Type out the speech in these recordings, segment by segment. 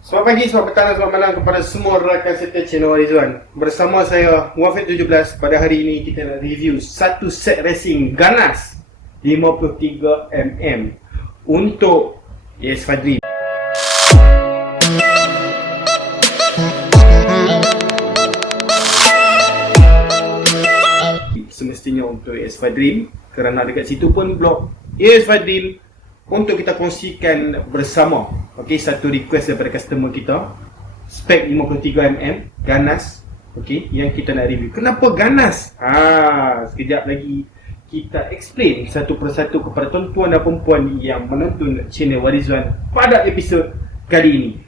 Selamat pagi, selamat petang dan selamat malam kepada semua rakan serta channel Rizwan. Bersama saya Muafiq17. Pada hari ini kita nak review satu set racing ganas 53mm untuk ES Fadri. Semestinya untuk ES Fadri, kerana dekat situ pun blog ES Fadri untuk kita kongsikan bersama. Okey, satu request daripada customer kita, spek 53mm ganas, okey, yang kita nak review. Kenapa ganas? Sekejap lagi kita explain satu persatu kepada tuan-tuan dan perempuan yang menonton channel Warizwan pada episod kali ini.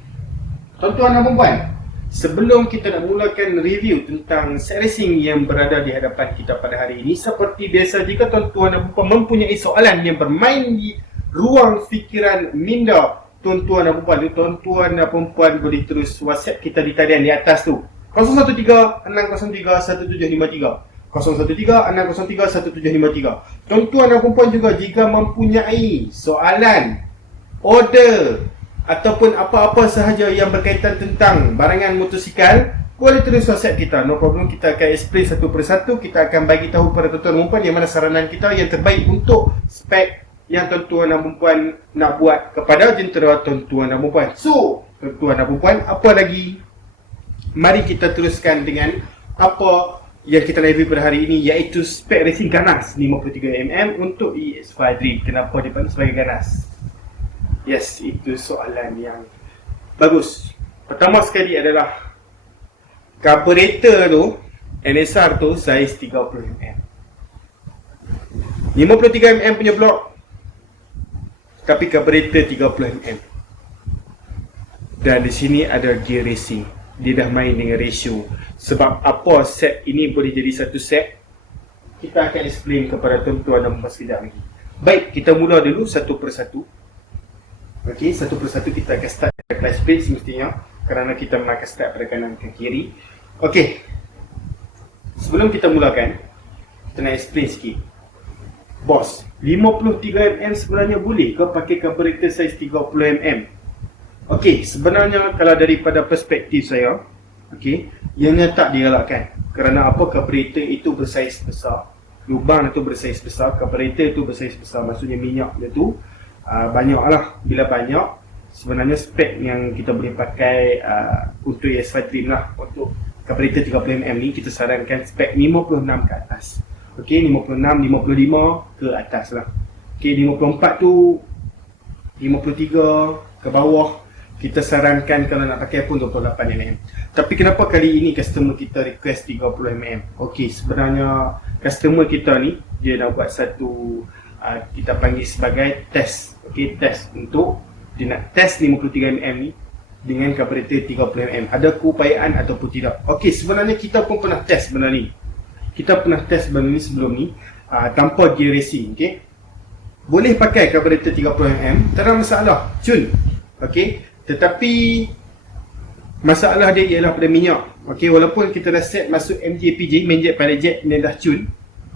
Tuan-tuan dan perempuan, sebelum kita nak mulakan review tentang set racing yang berada di hadapan kita pada hari ini, seperti biasa, jika tuan-tuan dan perempuan mempunyai soalan yang bermain di ruang fikiran minda tuan-tuan dan perempuan boleh terus WhatsApp kita di talian di atas tu, 013-603-1753, 013-603-1753. Tuan-tuan dan perempuan juga jika mempunyai soalan, order ataupun apa-apa sahaja yang berkaitan tentang barangan motosikal, boleh terus WhatsApp kita, no problem. Kita akan explain satu persatu. Kita akan bagi tahu kepada tuan-tuan dan perempuan yang mana saranan kita yang terbaik untuk spek yang tuan-tuan dan perempuan nak buat kepada jentera tuan-tuan dan perempuan. So, tuan-tuan dan perempuan, apa lagi? Mari kita teruskan dengan apa yang kita review pada hari ini, iaitu spek racing ganas 53mm untuk ES Fadri. Kenapa dipanggil sebagai ganas? Yes, itu soalan yang bagus. Pertama sekali adalah carburetor tu, NSR tu saiz 30mm, 53mm punya blok, tapi carburetor 30mm. Dan di sini ada gear racing. Dia dah main dengan ratio. Sebab apa set ini boleh jadi satu set, kita akan explain kepada tuan-tuan dan puan sekejap lagi. Baik, kita mula dulu satu persatu. Okey, satu persatu kita akan start dari clutch plate semestinya, kerana kita akan start pada kanan ke kiri. Okey, sebelum kita mulakan, kita nak explain sikit. Bos, 53mm sebenarnya boleh ke pakai carburetor saiz 30mm? Okey, sebenarnya kalau daripada perspektif saya, okey, ianya tak digalakkan. Kerana apa? Carburetor itu bersaiz besar, lubang itu bersaiz besar, carburetor itu bersaiz besar, maksudnya minyak dia tu banyak lah. Bila banyak, sebenarnya spek yang kita boleh pakai untuk ES5 Dream lah, untuk carburetor 30mm ni kita sarankan spek 56 ke atas. Okey, 56, 55 ke atas lah. Okey, 54 tu, 53 ke bawah, kita sarankan kalau nak pakai pun 28mm. Tapi kenapa kali ini customer kita request 30mm? Okey, sebenarnya customer kita ni, dia nak buat satu, kita panggil sebagai test. Okey, test untuk, dia nak test 53mm ni dengan carburetor 30mm. Ada keupayaan ataupun tidak? Okey, sebenarnya kita pun pernah test benda ni. Kita pernah test benda ni sebelum ni, tanpa gear racing. Okay, boleh pakai carburetor 30mm, tak ada masalah, cun. Okay, tetapi masalah dia ialah pada minyak. Okay, walaupun kita dah set masuk MJPJ, main jet pilot jet, dia dah cun.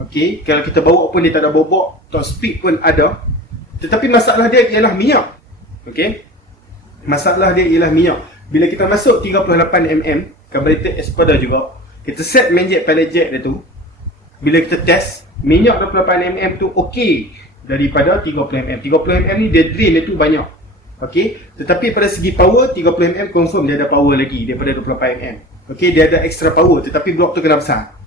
Okay, kalau kita bawa pun dia tak ada bobok, top speed pun ada, tetapi masalah dia ialah minyak. Okay, masalah dia ialah minyak. Bila kita masuk 38mm, carburetor Espada juga, kita set main jet pilot jet dia tu, bila kita test, minyak 28mm tu okey daripada 30mm. 30mm ni dia drain dia tu banyak. Okey, tetapi pada segi power, 30mm confirm dia ada power lagi daripada 28mm. Okey, dia ada extra power, tetapi blok tu kena besar.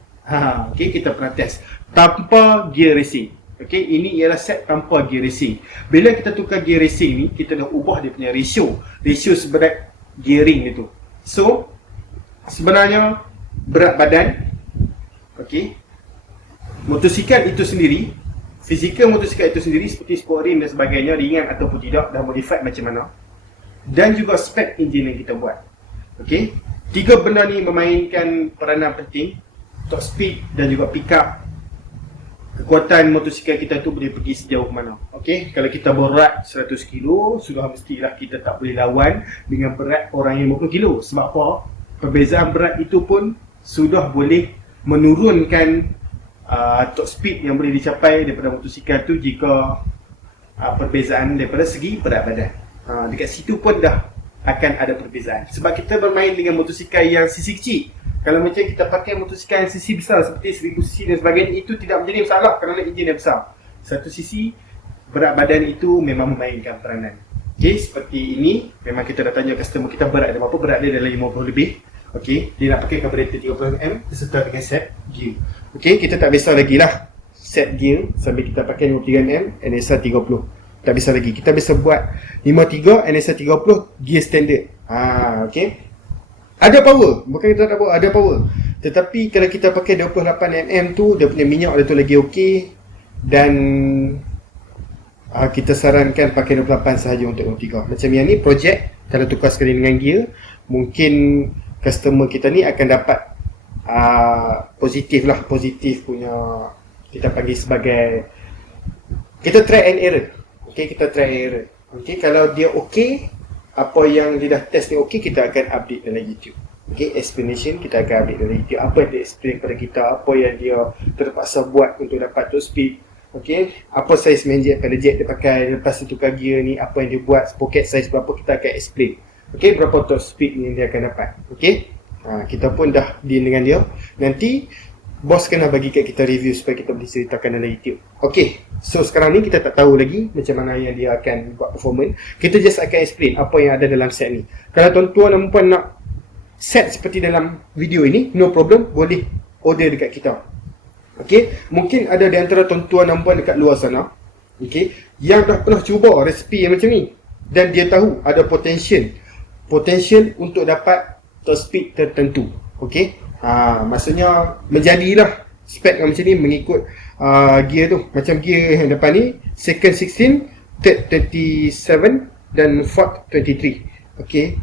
Okey, kita pernah test tanpa gear racing. Okey, ini ialah set tanpa gear racing. Bila kita tukar gear racing ni, kita dah ubah dia punya ratio seberat gearing dia tu. So, sebenarnya berat badan, okey, motosikal itu sendiri, fizikal motosikal itu sendiri seperti sport rim dan sebagainya, ringan ataupun tidak, dah modified macam mana, dan juga spek enjin yang kita buat. Okey, tiga benda ni memainkan peranan penting. Top speed dan juga pick up, kekuatan motosikal kita tu boleh pergi sejauh mana. Okey, kalau kita berat 100 kilo, sudah mestilah kita tak boleh lawan dengan berat orang yang 50 kilo. Sebab apa? Perbezaan berat itu pun sudah boleh menurunkan top speed yang boleh dicapai daripada motosikal tu, jika perbezaan daripada segi berat badan. Dekat situ pun dah akan ada perbezaan. Sebab kita bermain dengan motosikal yang sisi kecil. Kalau macam kita pakai motosikal yang sisi besar seperti 1000 cc dan sebagainya, itu tidak menjadi masalah kerana enjin yang besar. Satu sisi, berat badan itu memang memainkan peranan. Okey, seperti ini memang kita dah tanya customer kita berat dia berapa, berat dia dalam 50 lebih. Okey, dia nak pakai carburetor 30mm beserta dengan set gear. Okey, kita tak biasa lagi lah set gear sambil kita pakai 53mm NSR 30. Tak bisa lagi. Kita bisa buat 53 NSR 30 gear standard. Okey. Ada power, bukan kita tak power, ada power. Tetapi kalau kita pakai 28mm tu, dia punya minyak dia tu lagi okey, dan kita sarankan pakai 28 sahaja untuk 23. Macam yang ni projek, kalau tukar sekali dengan gear, mungkin customer kita ni akan dapat positif punya, kita panggil sebagai, kita try and error. Okey, kita try and error. Okey, kalau dia okey, apa yang dia dah test ni okey, kita akan update dalam YouTube. Okey, explanation kita akan update dalam YouTube. Apa yang dia explain kepada kita, apa yang dia terpaksa buat untuk dapat top speed. Okey, apa size main jet, pada jet dia pakai, lepas dia tukar gear ni, apa yang dia buat, pocket size berapa, kita akan explain. Okey, berapa top speed yang dia akan dapat. Okey, kita pun dah deal dengan dia. Nanti bos kena bagi kat kita review supaya kita boleh ceritakan dalam YouTube. Okey, so sekarang ni kita tak tahu lagi macam mana yang dia akan buat performance. Kita just akan explain apa yang ada dalam set ni. Kalau tuan-tuan dan puan nak set seperti dalam video ini, no problem, boleh order dekat kita. Okey, mungkin ada di antara tuan-tuan dan puan dekat luar sana, okey, yang dah pernah cuba resipi yang macam ni dan dia tahu ada potential untuk dapat top speed tertentu. Okey, maksudnya menjadilah spek yang macam ni mengikut gear tu. Macam gear yang depan ni second 16, third 27 dan fourth 23. Okey,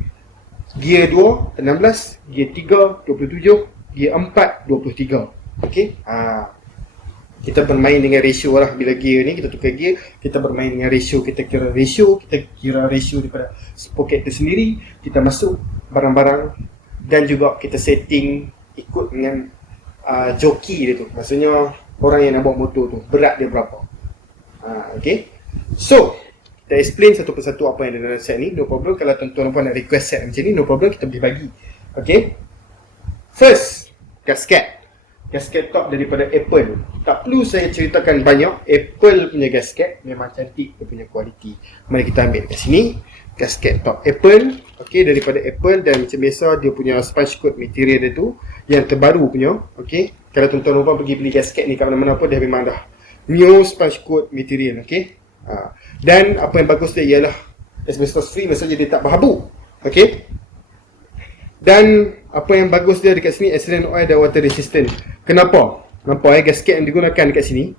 gear 2 16, gear 3 27, gear 4 23. Okey, kita bermain dengan ratio lah. Bila gear ni kita tukar gear, kita bermain dengan ratio. Kita kira ratio daripada pocket tu sendiri, kita masuk barang-barang, dan juga kita setting ikut dengan joki dia tu. Maksudnya orang yang nak bawa motor tu, berat dia berapa. Okay, so kita explain satu persatu apa yang ada dalam set ni. No problem, kalau tuan-tuan puan nak request set macam ni, no problem, kita boleh bagi. Okay, first, gasket top daripada Apple. Tak perlu saya ceritakan banyak. Apple punya gasket memang cantik, dia punya kualiti. Mari kita ambil kat sini gasket top Apple. Okey, daripada Apple, dan macam biasa dia punya sponge coat material dia tu yang terbaru punya. Okey, kalau tuan-tuan puan pergi beli gasket ni kat mana-mana pun, dia memang dah new sponge coat material. Okey, dan apa yang bagus dia ialah asbestos free, maksudnya dia tak berhabuk. Okey, dan apa yang bagus dia dekat sini, ethylene oil dan water resistant. Kenapa? Nampak gasket yang digunakan dekat sini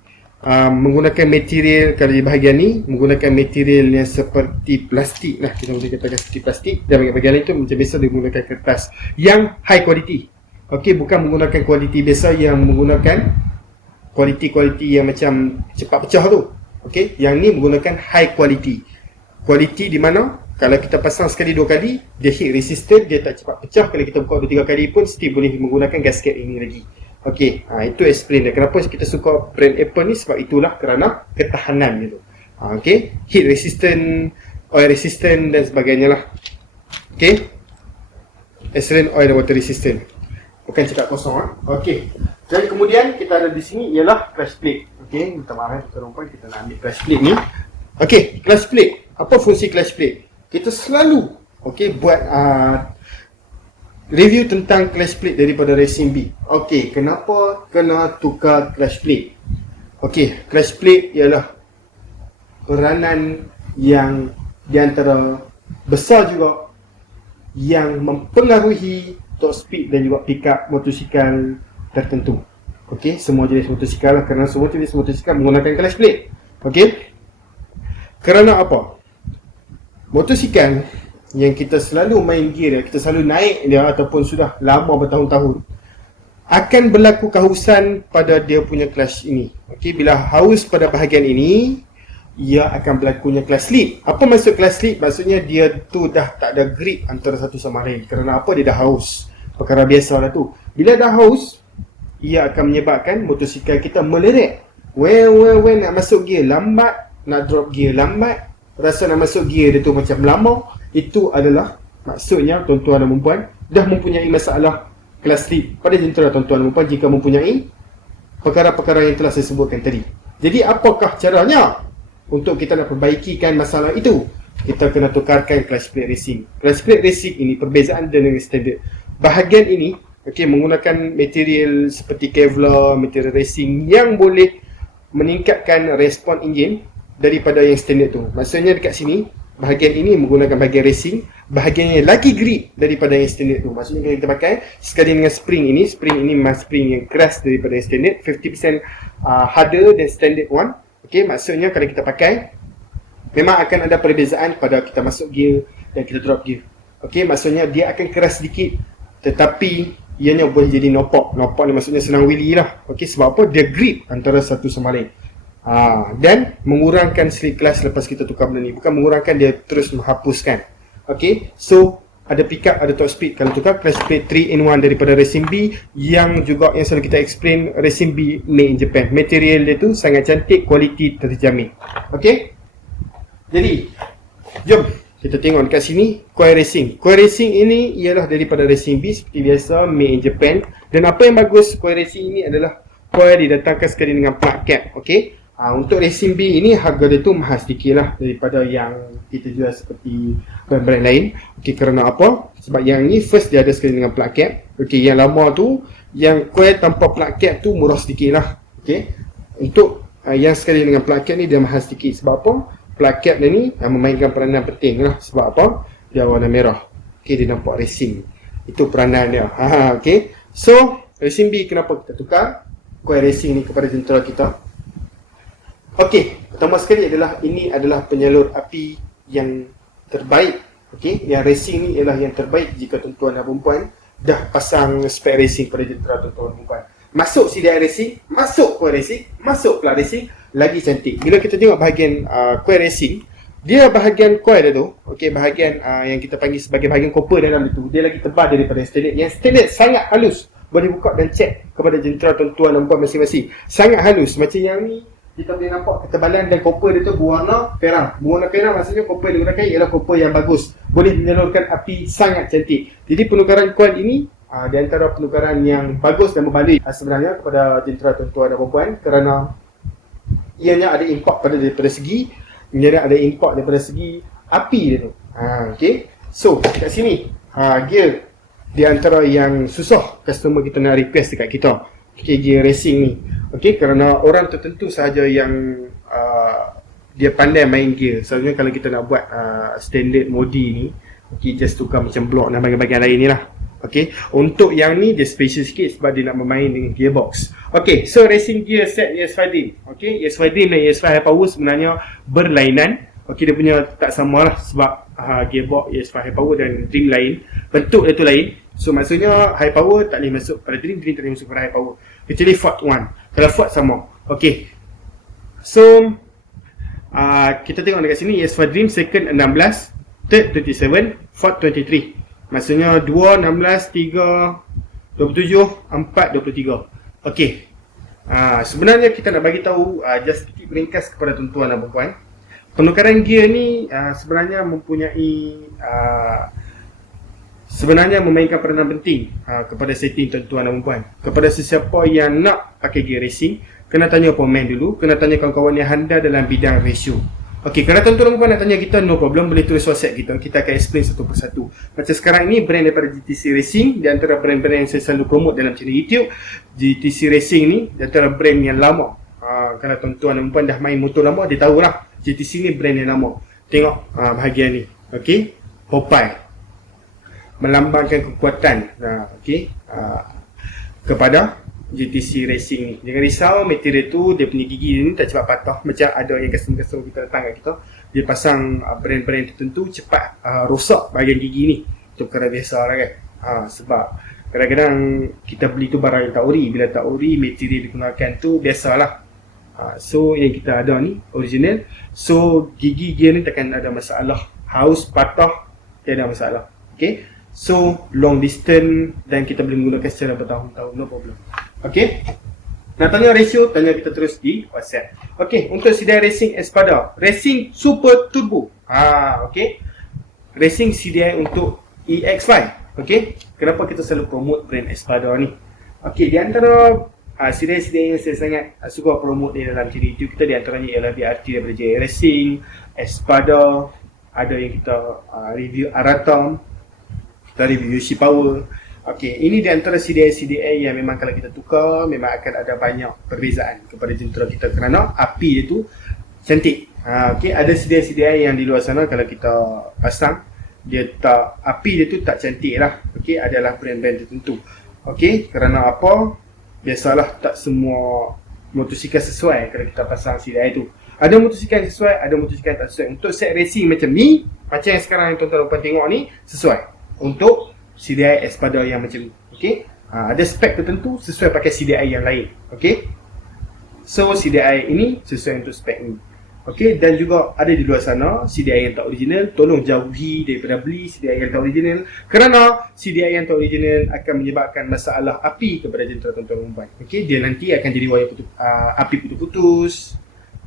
menggunakan material, kalau di bahagian ni menggunakan material yang seperti plastik lah, kita boleh katakan seperti plastik, dan bahagian lain tu macam biasa dia menggunakan kertas yang high quality. Okey, bukan menggunakan kualiti biasa yang menggunakan kualiti yang macam cepat pecah tu. Okey, yang ni menggunakan high quality di mana kalau kita pasang sekali dua kali, dia heat resistant, dia tak cepat pecah. Kalau kita buka 2-3 kali pun still boleh menggunakan gasket ini lagi. Okey, itu explain dia kenapa kita suka brand Apple ni, sebab itulah kerana ketahanan dia tu. Okey, heat resistant, oil resistant dan sebagainya lah. Okey, ethylene oil dan water resistant. Bukan cakap kosong. Okey, jadi kemudian kita ada di sini ialah clutch plate. Okey, minta maaf tuan-tuan, kita nak ambil clutch plate ni. Okey, clutch plate. Apa fungsi clutch plate? Kita selalu buat review tentang clutch plate daripada Racing B. Okey, kenapa kena tukar clutch plate? Okey, clutch plate ialah peranan yang di antara besar juga yang mempengaruhi top speed dan juga pick up motosikal tertentu. Okey, semua jenis motosikal lah, kerana semua jenis motosikal menggunakan clutch plate. Okey, kerana apa? Motosikal yang kita selalu main gear dia, kita selalu naik dia ataupun sudah lama bertahun-tahun, akan berlaku kehausan pada dia punya clutch ini. Okey, bila haus pada bahagian ini, ia akan berlakunya clutch slip. Apa maksud clutch slip? Maksudnya dia tu dah tak ada grip antara satu sama lain. Kerana apa? Dia dah haus. Perkara biasa lah tu. Bila dah haus, ia akan menyebabkan motosikal kita meleret. When nak masuk gear lambat, nak drop gear lambat, rasa nak masuk gear dia tu macam lama. Itu adalah Maksudnya tuan-tuan dan puan dah mempunyai masalah kelas sleep pada jentera tuan-tuan dan puan jika mempunyai perkara-perkara yang telah saya sebutkan tadi. Jadi apakah caranya untuk kita nak perbaikikan masalah itu? Kita kena tukarkan clutch plate racing. Clutch plate racing ini perbezaan dengan standard. Bahagian ini menggunakan material seperti Kevlar, material racing yang boleh meningkatkan respon enjin daripada yang standard tu. Maksudnya dekat sini bahagian ini menggunakan bahagian racing, bahagian yang lagi grip daripada yang standard tu. Maksudnya kalau kita pakai sekali dengan spring ini memang spring yang keras daripada yang standard, 50% harder than standard one. Maksudnya kalau kita pakai memang akan ada perbezaan pada kita masuk gear dan kita drop gear. Maksudnya dia akan keras sedikit tetapi ianya boleh jadi nopok. Nopok ni maksudnya senang wheelie lah. Sebab apa? Dia grip antara satu sama lain. Dan mengurangkan slip clutch lepas kita tukar benda ni. Bukan mengurangkan, dia terus menghapuskan. So ada pickup, ada top speed. Kalau tukar clutch plate 3-in-1 daripada Racing B, yang selalu kita explain, Racing B made in Japan. Material dia tu sangat cantik, kualiti terjamin. Jadi jom kita tengok dekat sini coil racing. Coil racing ini ialah daripada Racing B seperti biasa, made in Japan. Dan apa yang bagus coil racing ini adalah coil didatangkan sekali dengan plug cap. Untuk Racing B ini harga dia tu mahal sedikit lah daripada yang kita jual seperti brand-brand lain. Kerana apa? Sebab yang ni first dia ada sekali dengan plug cap. Yang lama tu, yang coil tanpa plug cap tu murah sedikit lah. Untuk yang sekali dengan plug cap ni dia mahal sedikit. Sebab apa? Plug cap dia ni yang memainkan peranan penting lah. Sebab apa? Dia warna merah. Dia nampak racing. Itu peranan dia. So Racing B kenapa kita tukar coil racing ni kepada jentera kita? Pertama sekali adalah ini adalah penyalur api yang terbaik. Yang racing ni ialah yang terbaik jika tuan-tuan dan perempuan dah pasang spek racing pada jentera tuan-tuan dan perempuan. Masuk CDI racing, masuk coil racing, masuk plug racing, lagi cantik. Bila kita tengok bahagian coil racing, dia bahagian coil dia tu, bahagian yang kita panggil sebagai bahagian copper dalam itu, dia lagi tebal daripada yang standard. Yang standard sangat halus. Boleh buka dan cek kepada jentera tuan-tuan dan puan masing-masing. Sangat halus. Macam yang ni, kita boleh nampak ketebalan dan copper dia tu berwarna perang. Berwarna perang maksudnya copper yang digunakan ialah copper yang bagus. Boleh menyalurkan api sangat cantik. Jadi penukaran coil ini di antara penukaran yang bagus dan berbaloi sebenarnya kepada jentera tuan-tuan dan puan, kerana ianya ada impak daripada segi api dia tu. So kat sini gear di antara yang susah customer kita nak request dekat kita. Gear racing ni. Kerana orang tertentu sahaja yang dia pandai main gear. Selalunya kalau kita nak buat standard modi ni, just tukar macam block dan bahagian-bahagian lain ni lah. Untuk yang ni dia special sikit sebab dia nak bermain dengan gearbox. So racing gear set ES5 Dream. ES5 Dream dan ES5 High Power sebenarnya berlainan. Dia punya tak sama lah sebab gearbox ES5 High Power dan Dream lain. Bentuk dia tu lain. So maksudnya High Power tak boleh masuk pada Dream, Dream tak boleh masuk pada High Power. Kecuali Ford 1. Kalau Ford sama. So kita tengok dekat sini ES5 Dream second 16, third 27, fourth 23. Maksudnya 2, 16, 3, 27, 4, 23. Sebenarnya kita nak bagi tahu just sedikit ringkas kepada tuan-tuan dan puan. Penukaran gear ni sebenarnya sebenarnya memainkan peranan penting kepada setting tuan-tuan dan puan. Kepada sesiapa yang nak pakai gear racing, kena tanya pemain dulu, kena tanya kawan-kawan yang handal dalam bidang ratio. Kalau tuan-tuan dan puan nak tanya kita, no problem, boleh tulis WhatsApp kita akan explain satu persatu. Macam sekarang ini brand daripada GTC Racing, di antara brand-brand yang saya selalu promote dalam channel YouTube. GTC Racing ni di antara brand yang lama. Kalau tuan-tuan dan puan dah main motor lama, dia tahulah GTC ni brand yang lama. Tengok bahagian ni. Popeye melambangkan kekuatan kepada GTC Racing ni. Jangan risau, material tu dia punya gigi ni tak cepat patah. Macam ada yang customer kita datang kat kita, dia pasang brand-brand tertentu cepat rosak bahagian gigi ni. Itu perkara biasa lah kan. Sebab kadang-kadang kita beli tu barang yang tak ori. Bila tak ori, material digunakan tu biasalah. So yang kita ada ni original. So gigi gear ni takkan ada masalah. Haus, patah, tiada masalah. So long distance dan kita boleh menggunakan secara bertahun-tahun, no problem. Nak tanya ratio, tanya kita terus di WhatsApp. Untuk CDI Racing Espada, Racing Super Turbo. Racing CDI untuk EX5. Okay, kenapa kita selalu promote brand Espada ni? Okay, di antara sidai-sidai yang saya sangat suka promote di dalam channel YouTube kita, di antaranya ialah BRT daripada JI Racing, Espada, ada yang kita review Aratom, kita review Yoshi Power. Okay, ini di antara CDI yang memang kalau kita tukar memang akan ada banyak perbezaan kepada jentera kita kerana api dia tu cantik. Okay, ada CDI yang di luar sana kalau kita pasang dia tak, api dia tu tak cantik lah. Okay, adalah brand-brand tertentu. Okay, kerana apa? Biasalah tak semua motosikal sesuai kalau kita pasang CDI tu. Ada motosikal yang sesuai, ada motosikal yang tak sesuai. Untuk set racing macam ni, macam yang sekarang yang tuan-tuan tengok ni, sesuai untuk CDI Espada yang macam ni. Okay, ada spek tertentu sesuai pakai CDI yang lain. Okay, so CDI ini sesuai untuk spek ni. Okay, dan juga ada di luar sana CDI yang tak original. Tolong jauhi daripada beli CDI yang tak original, kerana CDI yang tak original akan menyebabkan masalah api kepada jentera tuan-tuan perempuan. Okay, dia nanti akan jadi wayar api putus-putus.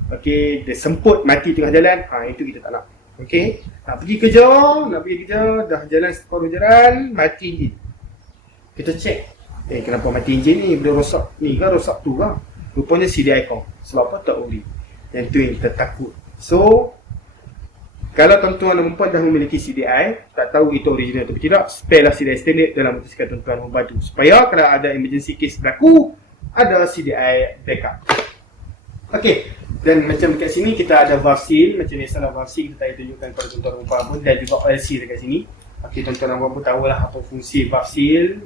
Okay, dia semput mati tengah jalan. Itu kita tak nak. Okay, nak pergi kerja, dah jalan separuh jalan, mati enjin. Kita cek, kenapa mati enjin ni? Bila rosak ni ke, rosak tu ke? Rupanya CDI kau. Sebab apa tak ori? Yang tu yang kita takut. So, kalau tuan-tuan dan perempuan dah memiliki CDI, tak tahu itu original atau tidak, spare lah CDI standard dalam motosikal tuan-tuan dan perempuan tu. Supaya kalau ada emergency case berlaku, ada CDI backup. Okay, dan macam dekat sini kita ada valve seal. Macam ni salah valve seal kita tunjukkan kepada tuan-tuan dan perempuan pun, dan juga oil seal dekat sini. Okay, tuan-tuan dan perempuan pun tahulah apa fungsi valve seal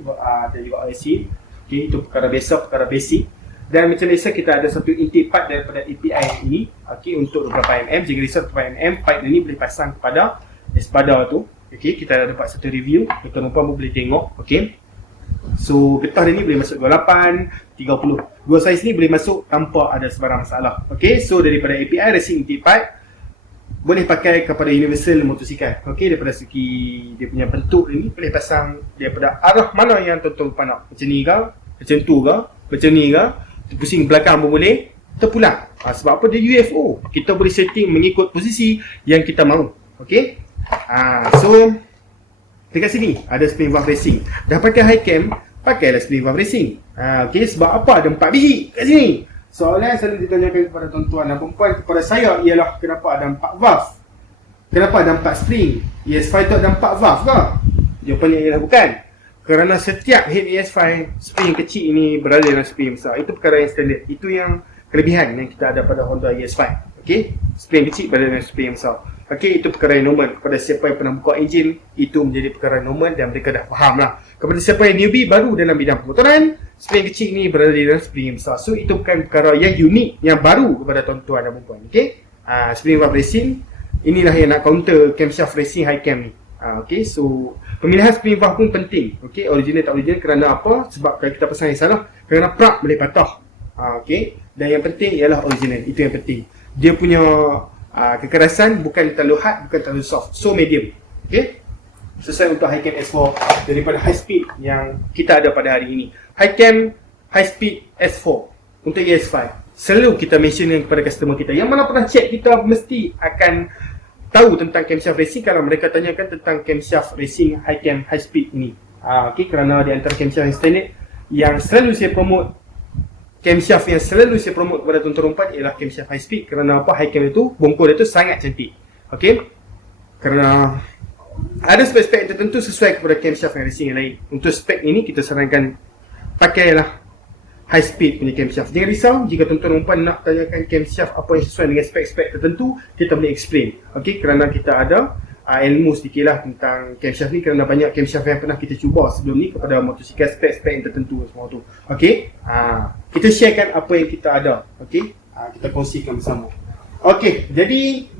dan juga oil seal. Okay, itu perkara biasa, perkara basic. Dan macam biasa kita ada satu intake pipe daripada API ini. Okay, untuk 25 mm. Jika risau 25 mm, pipe ini boleh pasang kepada Espada tu. Okay, kita dah dapat satu review. Tuan-tuan dan perempuan pun boleh tengok. Okay, so getah dia ni boleh masuk 28, 30. Dua saiz ni boleh masuk tanpa ada sebarang masalah. Okay, so daripada API Racing intake pipe boleh pakai kepada universal motosikal. Okay, daripada segi dia punya bentuk ni boleh pasang daripada arah mana yang tuan-tuan nak. Macam ni ke, macam tu ke, macam ni ke, pusing belakang pun boleh, terpulang. Sebab apa? Dia UFO. Kita boleh setting mengikut posisi yang kita mahu. Okay, so dekat sini ada spring valve racing. Dah pakai high cam, pakailah spring valve racing. Okay, sebab apa? Ada 4 biji kat sini. Soalan yang selalu ditanyakan kepada tuan-tuan dan perempuan kepada saya ialah kenapa ada 4 valve? Kenapa ada 4 spring? ES5 tu ada 4 valve ke? Jawapannya ialah bukan. Kerana setiap head ES5 spring kecil ini berada dalam spring besar. Itu perkara yang standard. Itu yang kelebihan yang kita ada pada Honda ES5. Okay, spring kecil berada dalam spring besar. Okay, itu perkara yang normal. Kepada siapa yang pernah buka enjin, itu menjadi perkara normal dan mereka dah faham lah. Kepada siapa yang newbie baru dalam bidang pemotoran, spring kecil ni berada dalam spring yang besar. So, itu bukan perkara yang unik, yang baru kepada tuan-tuan dan perempuan. Okay, spring valve racing, inilah yang nak counter camshaft racing high cam ni. Okay, so pemilihan spring valve pun penting. Okay, original tak original kerana apa? Sebab kalau kita pasang yang salah, kerana plug boleh patah. Okay, dan yang penting ialah original. Itu yang penting. Dia punya kekerasan bukan terlalu hard, bukan terlalu soft. So medium. Okay, sesuai untuk high cam S4 daripada high speed yang kita ada pada hari ini. High cam, high speed S4 untuk ES5. Selalu kita mention kepada customer kita. Yang mana pernah check, kita mesti akan tahu tentang camshaft racing kalau mereka tanyakan tentang camshaft racing high cam high speed ini. Okay, kerana di antara camshaft yang standard yang selalu saya promote, camshaft yang selalu saya promote kepada tuan-tuan perempuan ialah camshaft high speed. Kerana apa? High cam itu, bongkor dia tu sangat cantik. Okay, kerana ada spek-spek tertentu sesuai kepada camshaft yang racing yang lain. Untuk spek ini kita sarankan pakailah high speed punya camshaft. Jangan risau jika tuan-tuan perempuan nak tanyakan camshaft apa yang sesuai dengan spek-spek tertentu, kita boleh explain. Okay, kerana kita ada ilmu sedikit lah tentang camshaft ni, kerana banyak camshaft yang pernah kita cuba sebelum ni kepada motosikal spek-spek yang tertentu semua tu. Okay, kita sharekan apa yang kita ada. Okay, kita kongsikan bersama. Okay, jadi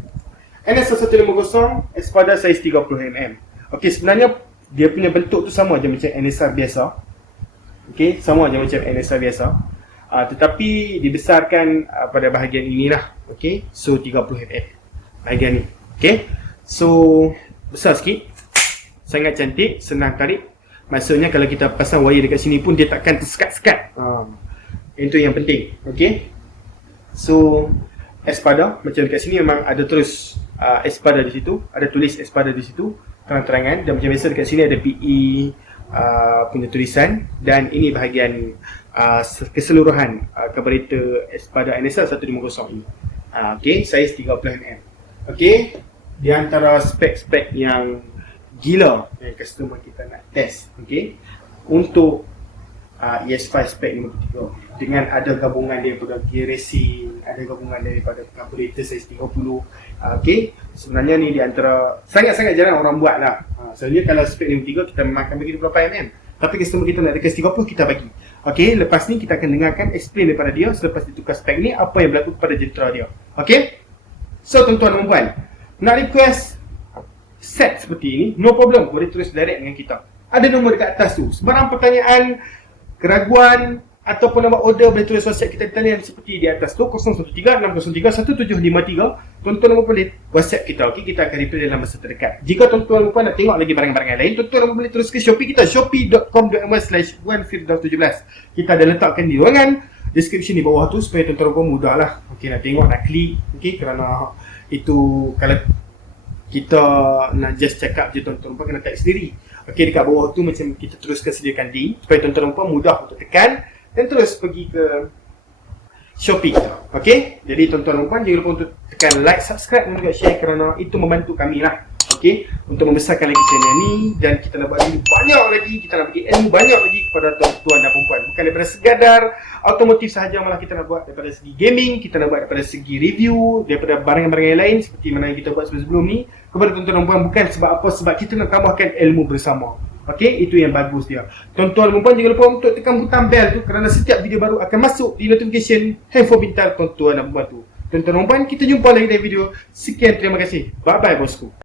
NS1150 Espada saiz 30mm. Okay, sebenarnya dia punya bentuk tu sama je macam NSR biasa. Okay, sama je macam NSR biasa. Tetapi dibesarkan pada bahagian inilah. Okay, so 30mm bahagian ni. Okay, so besar sikit, sangat cantik, senang tarik. Maksudnya kalau kita pasang wire dekat sini pun dia takkan tersekat-sekat. Itu yang penting. Okay, so Espada macam dekat sini memang ada terus Espada di situ, ada tulis Espada di situ. terang-terangan, dan macam biasa dekat sini ada PE punya tulisan, dan ini bahagian keseluruhan carburetor pada NSL 150 ini. Okay, saiz 30mm. Okay, di antara spek-spek yang gila yang customer kita nak test, okay, untuk ES5 spek 53 dengan ada gabungan daripada gear racing, ada gabungan daripada carburetor saiz 30. Okay, sebenarnya ni di antara sangat-sangat jarang orang buat lah. Selalunya kalau spek 53 kita memang akan bagi 28mm, tapi customer kita nak request 30, kita bagi. Okay, lepas ni kita akan dengarkan explain daripada dia selepas ditukar spek ni apa yang berlaku pada jentera dia. Okay, so tuan-tuan dan puan, nak request set seperti ini, no problem, boleh tulis direct dengan kita. Ada nombor dekat atas tu. Sebarang pertanyaan, keraguan ataupun nak order, boleh tulis WhatsApp kita di talian seperti di atas tu, 0136031753. Tuan-tuan dan puan boleh WhatsApp kita, okey, kita akan reply dalam masa terdekat. Jika tuan-tuan dan puan nak tengok lagi barang-barang lain, tuan-tuan dan puan boleh terus ke Shopee kita, shopee.com.my/1firdaus17. Kita ada letakkan di ruangan description di bawah tu supaya tuan-tuan dan puan mudahlah, okey, nak tengok, nak klik, okey, kerana itu kalau kita nak just check up je, tuan-tuan dan puan kena type sendiri. Okey, dekat bawah tu macam kita teruskan sediakan link supaya tuan-tuan dan puan mudah untuk tekan dan terus pergi ke Shopee kita. Okey, jadi tuan-tuan dan puan jangan lupa untuk tekan like, subscribe dan juga share kerana itu membantu kami lah, okey, untuk membesarkan lagi channel ni, dan kita nak buat video banyak lagi, kita nak bagi ilmu banyak lagi kepada tuan-tuan dan puan, bukan daripada sekadar automotif sahaja, malah kita nak buat daripada segi gaming, kita nak buat daripada segi review, daripada barang-barang yang lain seperti mana yang kita buat sebelum ni kepada tuan-tuan dan puan. Bukan sebab apa, sebab kita nak tambahkan ilmu bersama. Okey, itu yang bagus dia. Tuan-tuan dan puan jangan lupa untuk tekan butang bell tu kerana setiap video baru akan masuk di notification handphone pintar tuan-tuan dan puan tu. Tuan-tuan dan puan, kita jumpa lagi dalam video. Sekian, terima kasih. Bye bye bosku.